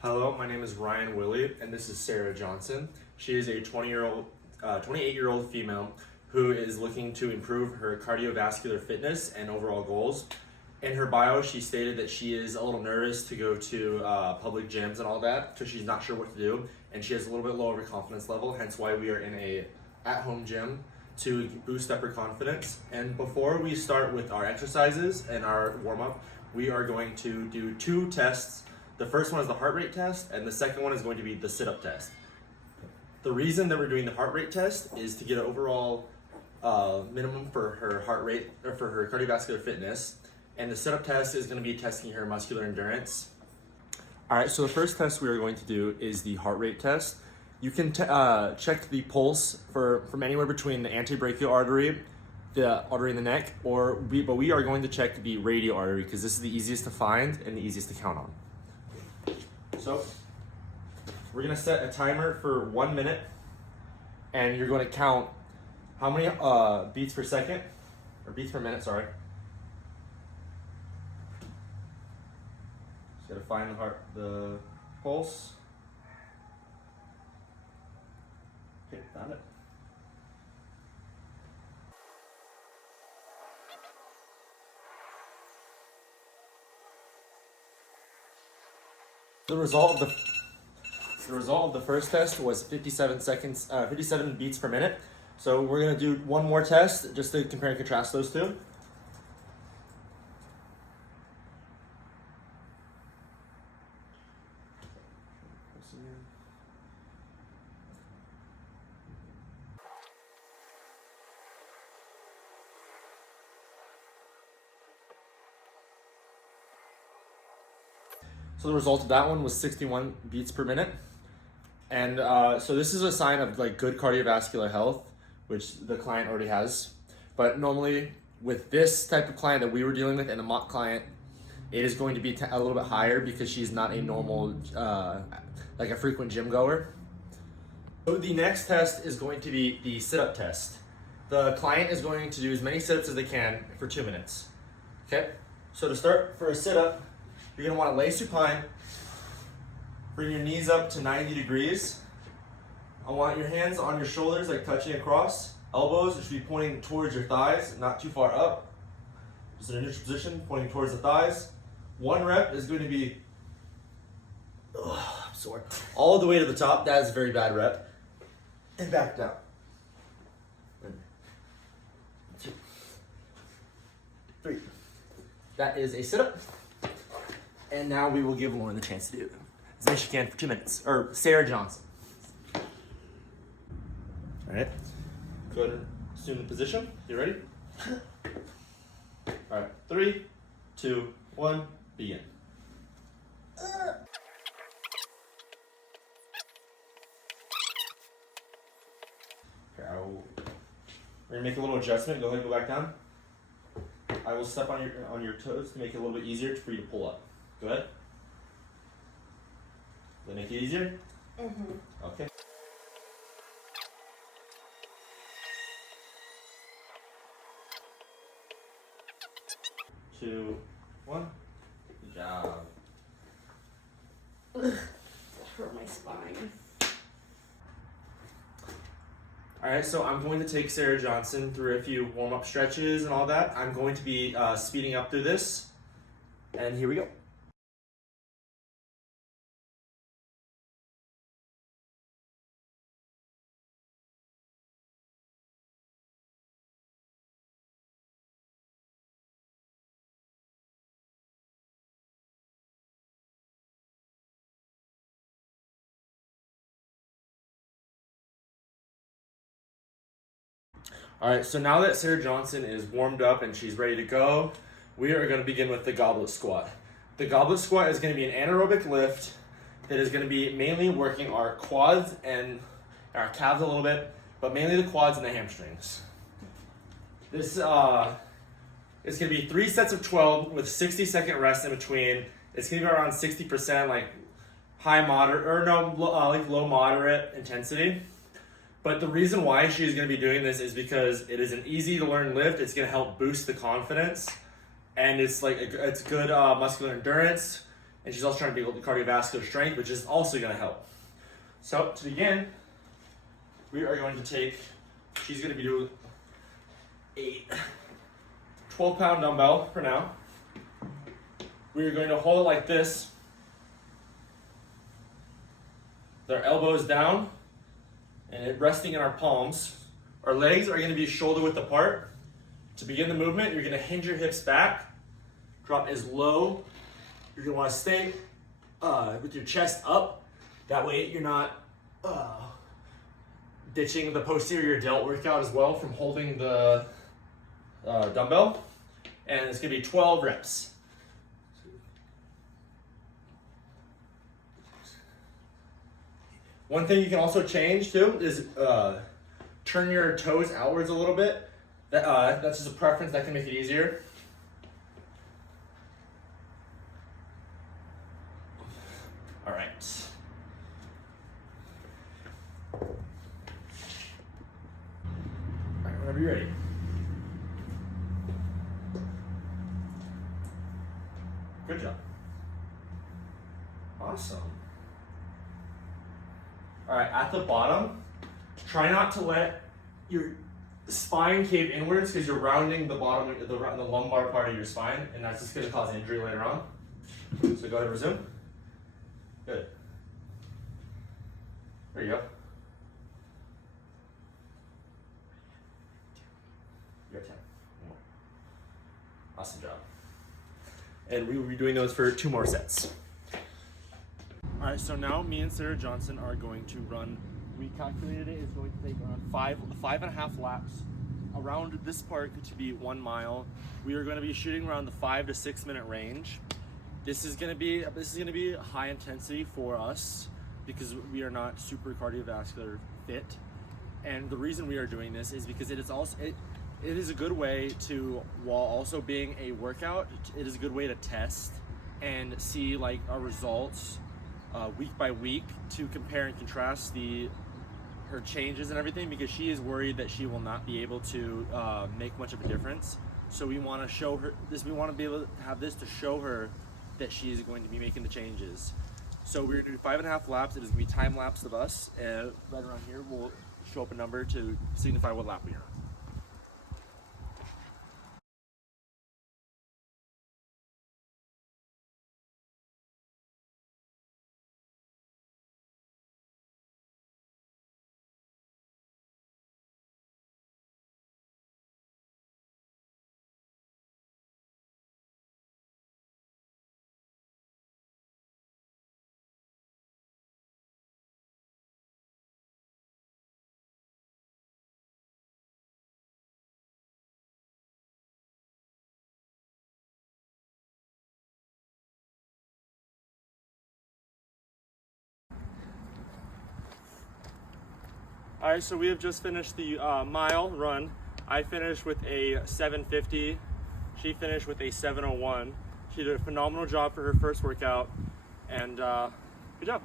Hello, my name is Ryan Willey, and this is Sarah Johnson. She is a 28-year-old female who is looking to improve her cardiovascular fitness and overall goals. In her bio, she stated that she is a little nervous to go to public gyms and all that, so she's not sure what to do, and she has a little bit lower confidence level, hence why we are in a at-home gym to boost up her confidence. And before we start with our exercises and our warm-up, we are going to do two tests. The first one is the heart rate test, and the second one is going to be the sit-up test. The reason that we're doing the heart rate test is to get an overall minimum for her heart rate, or for her cardiovascular fitness, and the sit-up test is going to be testing her muscular endurance. All right, so the first test we are going to do is the heart rate test. You can check the pulse from anywhere between the antebrachial artery, the artery in the neck, but we are going to check the radial artery because this is the easiest to find and the easiest to count on. So we're gonna set a timer for 1 minute, and you're going to count how many beats per second, or beats per minute, sorry. Just gotta find the pulse. Okay, found it. The result of the first test was 57 beats per minute. So we're gonna do one more test just to compare and contrast those two. So the result of that one was 61 beats per minute. And so this is a sign of like good cardiovascular health, which the client already has. But normally with this type of client that we were dealing with and the mock client, it is going to be a little bit higher because she's not a normal, like a frequent gym goer. So the next test is going to be the sit-up test. The client is going to do as many sit-ups as they can for 2 minutes. Okay, so to start for a sit-up, you're gonna wanna lay supine, bring your knees up to 90 degrees. I want your hands on your shoulders, like touching across. Elbows should be pointing towards your thighs, not too far up. Just in a neutral position, pointing towards the thighs. 1 rep is going to be, I'm sore, all the way to the top. That is a very bad rep. And back down. 2, 3. That is a sit-up. And now we will give Lauren the chance to do as much as she can for 2 minutes. Or Sarah Johnson. All right. Go ahead and assume the position. You ready? All right. 3, 2, 1, begin. Okay, we're gonna make a little adjustment. Go ahead and go back down. I will step on your toes to make it a little bit easier for you to pull up. Go ahead. Does that make it easier? Mm-hmm. Okay. Two, 1. Good job. Ugh, that hurt my spine. All right, so I'm going to take Sarah Johnson through a few warm-up stretches and all that. I'm going to be speeding up through this, and here we go. All right, so now that Sarah Johnson is warmed up and she's ready to go, we are going to begin with the goblet squat. The goblet squat is going to be an anaerobic lift that is going to be mainly working our quads and our calves a little bit, but mainly the quads and the hamstrings. This is going to be 3 sets of 12 with 60-second rest in between. It's going to be around 60%, like low moderate intensity. But the reason why she's going to be doing this is because it is an easy to learn lift. It's going to help boost the confidence, and it's good muscular endurance, and she's also trying to build the cardiovascular strength, which is also going to help. So to begin, we are going to take, she's going to be doing a 12-pound dumbbell for now. We are going to hold it like this, with our elbows down and it resting in our palms. Our legs are going to be shoulder width apart. To begin the movement, you're going to hinge your hips back, drop as low. You're going to want to stay with your chest up. That way you're not ditching the posterior delt workout as well from holding the dumbbell. And it's going to be 12 reps. One thing you can also change too is turn your toes outwards a little bit. That's just a preference that can make it easier. All right. All right, whenever you're ready. Good job. Awesome. All right, at the bottom, try not to let your spine cave inwards because you're rounding the bottom, the lumbar part of your spine, and that's just going to cause injury later on. So go ahead and resume. Good. There you go. You have 10. More. Awesome job. And we will be doing those for 2 more sets. All right, so now me and Sarah Johnson are going to run. We calculated it is going to take around 5.5 laps around this park to be 1 mile. We are going to be shooting around the 5 to 6 minute range. This is going to be high intensity for us because we are not super cardiovascular fit. And the reason we are doing this is because it is a good way to, while also being a workout, it is a good way to test and see like our results week by week to compare and contrast her changes and everything, because she is worried that she will not be able to make much of a difference. So we want to show her this. We want to be able to have this to show her that she is going to be making the changes. So we're going to do 5.5 laps. It is going to be time lapse of us. Right around here, we'll show up a number to signify what lap we are on. All right, so we have just finished the mile run. I finished with a 7:50. She finished with a 7:01. She did a phenomenal job for her first workout, and good job.